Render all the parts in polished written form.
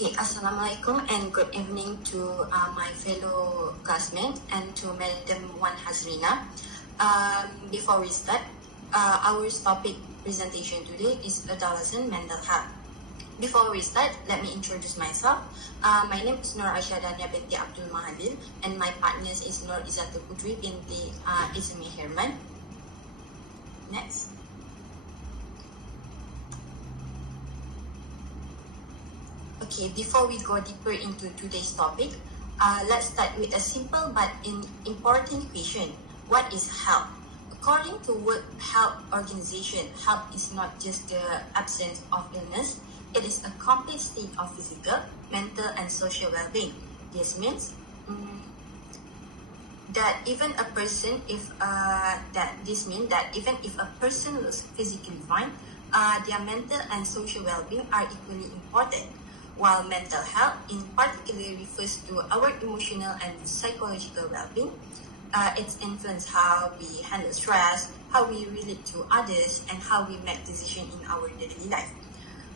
Okay, Assalamualaikum and good evening to my fellow classmates and to Madam Wan Hazrina. Before we start, our topic presentation today is adolescent mental health. Before we start, let me introduce myself. My name is Nur Aisyah Dania binti Abdul Mahadil and my partners is Nur Izatul Putri binti Ismi Herman. Next. Okay, before we go deeper into today's topic, let's start with a simple but important question. What is health? According to World Health Organization, health is not just the absence of illness, it is a complete state of physical, mental, and social well-being. This means that even a person, if a person looks physically fine, their mental and social well-being are equally important. While mental health in particular refers to our emotional and psychological well-being, it influences how we handle stress, how we relate to others, and how we make decisions in our daily life.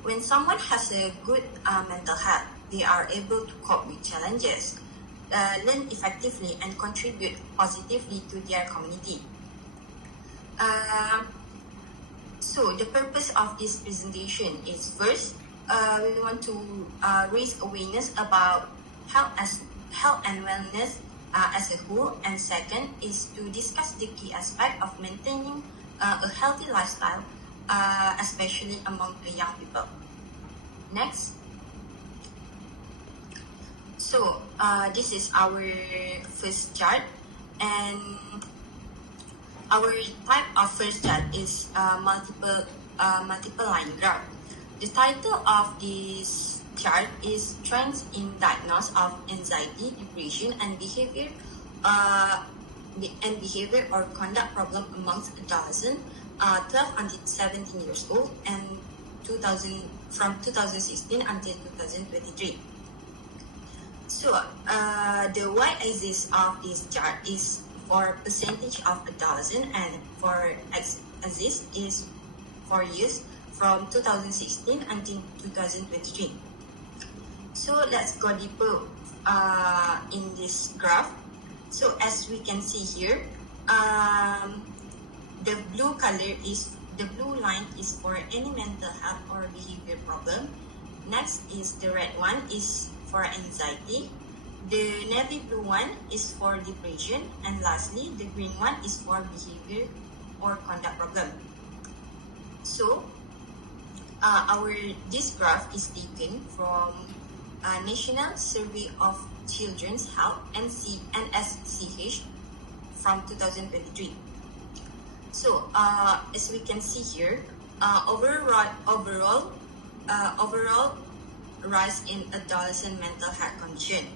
When someone has a good mental health, they are able to cope with challenges, learn effectively, and contribute positively to their community. So the purpose of this presentation is first, we want to raise awareness about health and wellness as a whole, and second is to discuss the key aspect of maintaining a healthy lifestyle, especially among the young people. Next. So this is our first chart, and our type of first chart is multiple line graph. The title of this chart is Trends in Diagnosis of Anxiety, Depression, and Behavior or Conduct Problem amongst adolescents 12 until 17 years old and from 2016 until 2023. So the y-axis of this chart is for percentage of adolescent, and for x-axis is for years from 2016 until 2023. So let's go deeper in this graph. So as we can see here, the blue line is for any mental health or behavior problem. Next is the red one is for anxiety. The navy blue one is for depression, and lastly the green one is for behavior or conduct problem. So this graph is taken from National Survey of Children's Health NSCH from 2023. So as we can see here, overall rise in adolescent mental health condition.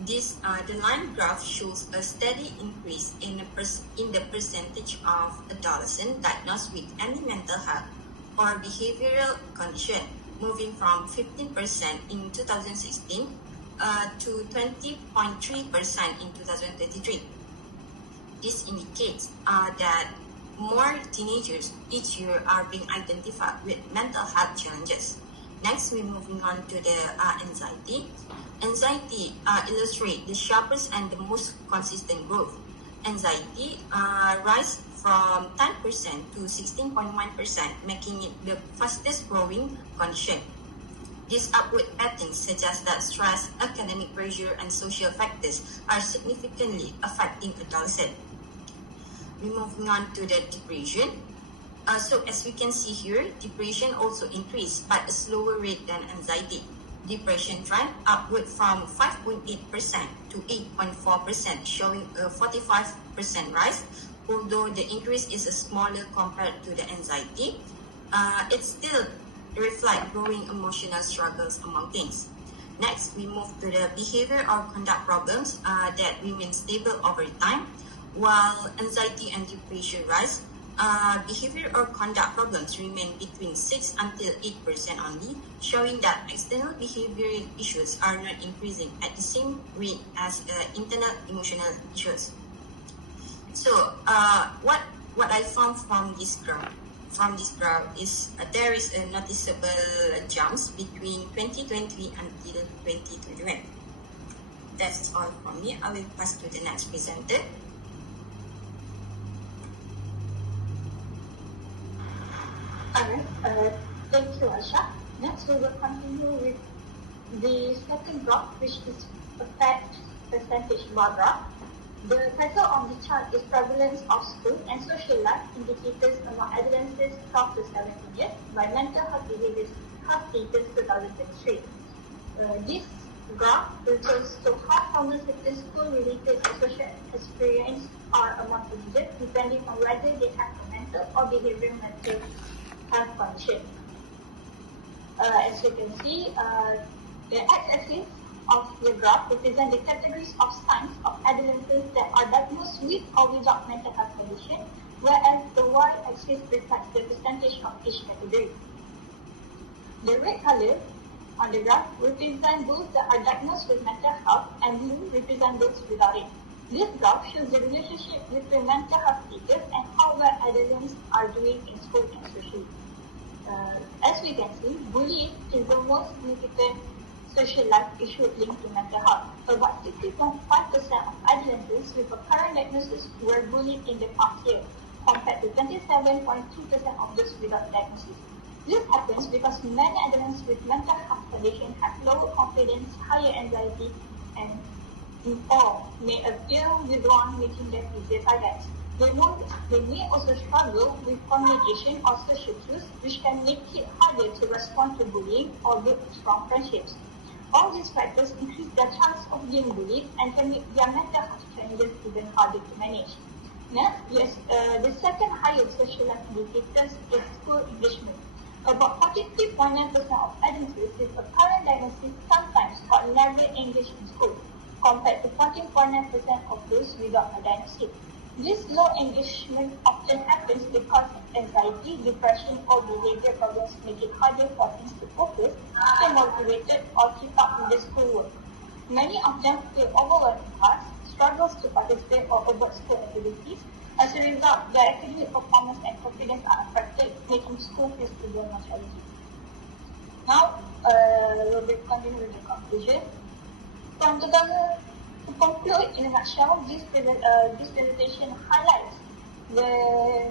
This the line graph shows a steady increase in the percentage of adolescents diagnosed with any mental health or behavioral condition, moving from 15% in 2016 to 20.3% in 2023. This indicates that more teenagers each year are being identified with mental health challenges. Next, we're moving on to the anxiety. Anxiety illustrates the sharpest and the most consistent growth. Anxiety rise from 10% to 16.1%, making it the fastest growing condition. This upward pattern suggests that stress, academic pressure, and social factors are significantly affecting adolescents. We're moving on to the depression. So as we can see here, depression also increased at a slower rate than anxiety. Depression trend upward from 5.8% to 8.4%, showing a 45% rise. Although the increase is smaller compared to the anxiety, it still reflects growing emotional struggles among teens. Next, we move to the behavior or conduct problems that remain stable over time. While anxiety and depression rise, behavior or conduct problems remain between 6 until 8% only, showing that external behavioral issues are not increasing at the same rate as internal emotional issues. So, what I found from this graph, from this graph is there is a noticeable jumps between 2020 until 2021. That's all from me. I will pass to the next presenter. Alright, thank you, Asha. Next, we will continue with the second graph, which is effect percentage bar graph. The title on the chart is Prevalence of School and Social Life Indicators Among Adolescents 12 to 17 years by Mental Health Behaviors Health Data 2003. This graph refers to how common certain school-related or social experiences are among users, depending on whether they have a mental or behavioral mental health condition. As you can see, the x-axis of the graph represent the categories of signs of adolescents that are diagnosed with or without mental health condition, whereas the y-axis reflects the percentage of each category. The red color on the graph represent those that are diagnosed with mental health, and blue represent those without it. This graph shows the relationship between mental health status and how well adolescents are doing in school and socially. As we can see, bullying is the most significant social life issue linked to mental health. About 60.5% of adolescents with a current diagnosis were bullied in the past year, compared to 27.2% of those without diagnosis. This happens because many adolescents with mental health conditions have lower confidence, higher anxiety, and or may appear withdrawn, making them easier targets. They may also struggle with communication or social cues, which can make it harder to respond to bullying or build strong friendships. All these factors increase their chance of being bullied and can make their mental health challenges even harder to manage. Next, the second highest social life indicators is school engagement. About 43.9% of adolescents with a current diagnosis sometimes or never engage in school, compared to 14.9% of those without a diagnosis. This low engagement often happens because anxiety, depression, or behavior problems make it harder for teens to focus, stay motivated, or keep up with the schoolwork. Many of them feel overwhelmed in class, struggles to participate or avoid school activities. As a result, their academic performance and confidence are affected, making school feel more challenging. Now, we'll be continuing with the conclusion. To conclude, in a nutshell, this presentation highlights the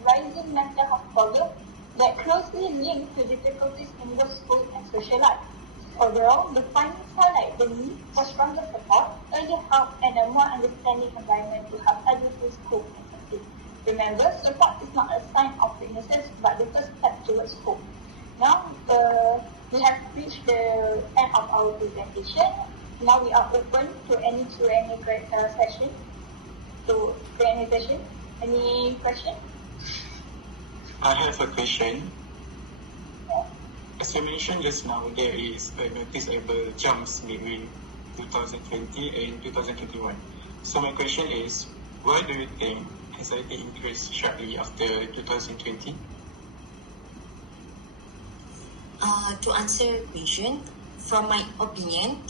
rising mental health problem that closely linked to difficulties in both school and social life. Overall, the findings highlight the need for stronger support, early help, and a more understanding environment to help adolescents cope and succeed. Remember, support is not a sign of weaknesses, but the first step towards hope. Now, we have reached the end of our presentation. Now we are open to any Q&A session. Any question? I have a question. As you mentioned just now, there is a noticeable jumps between 2020 and 2021. So my question is, why do you think anxiety increased sharply after 2020? To answer your question, from my opinion,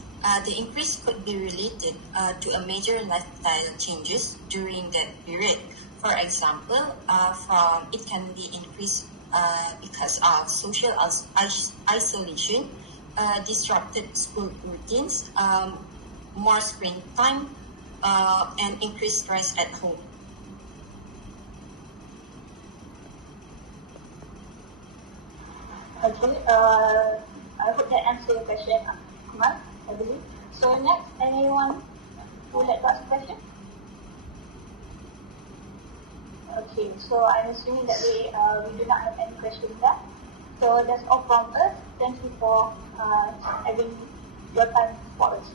the increase could be related to a major lifestyle changes during that period. For example, it can be increased because of social isolation, disrupted school routines, more screen time, and increased stress at home. Okay, I hope that answers your question, Kumar, I believe. So next, anyone who would like to ask a question? Okay, so I'm assuming that we do not have any questions there. So that's all from us. Thank you for having your time for us.